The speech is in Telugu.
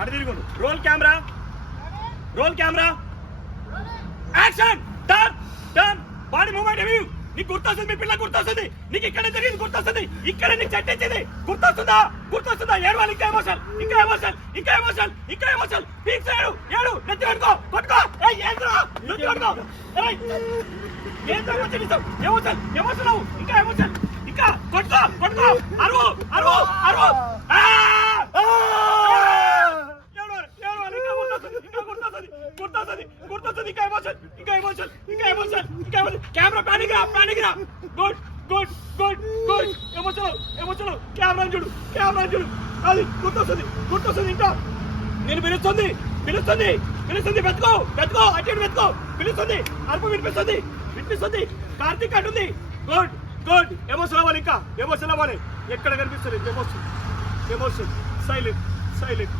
అటు తిరుగును. Roll camera, roll camera, action. Turn turn. Body movement ఏమి నీకు గుర్తొస్తుంది, మీ పిల్ల గుర్తొస్తుంది, నీకు ఇక్కడ జరిగింది గుర్తొస్తుంది, ఇక్కడ నీకు చెట్టించింది గుర్తొస్తుందా? గుర్తొస్తుందా? ఏడవాలి, ఇంకా ఎమోషన్, ఇంకా ఎమోషన్, ఇంకా ఎమోషన్, ఇంకా ఎమోషన్. పీక్స్ ఏడు, ఏడు, నెత్తి కొట్టుకో, కొట్టుకో. ఏంద్రా నెత్తి కొట్టుకో. ఏంద్రా వచ్చేస్తావు? ఎమోషన్, ఎమోషన్ అవు, ఇంకా ఎమోషన్, ఇంకా కొట్టుకో, కొట్టుకో. అరువు, అరువు, అరువు. కెమెరా ప్యానిక్ రా, ప్యానిక్ రా. Good good good good. Emotional, emotional. Camera చూడు, కెమెరా చూడు. అది గుర్తొస్తుంది, గుర్తొస్తుంది. ఇంకా నేను పిలుస్తుంది, పిలుస్తుంది, పిలుస్తుంది. వెతుకో, వెతుకో, అటు ఇటు వెతుకో. పిలుస్తుంది, అరుపు వినిపిస్తుంది, వినిపిస్తుంది. కార్తీక్ అంటుంది. Good good. ఎమోషన్ అవ్వాలి, ఇంకా ఎమోషన్ అవ్వాలి. ఎక్కడ కనిపిస్తుంది ఎమోషన్? ఎమోషన్. Silent, silent.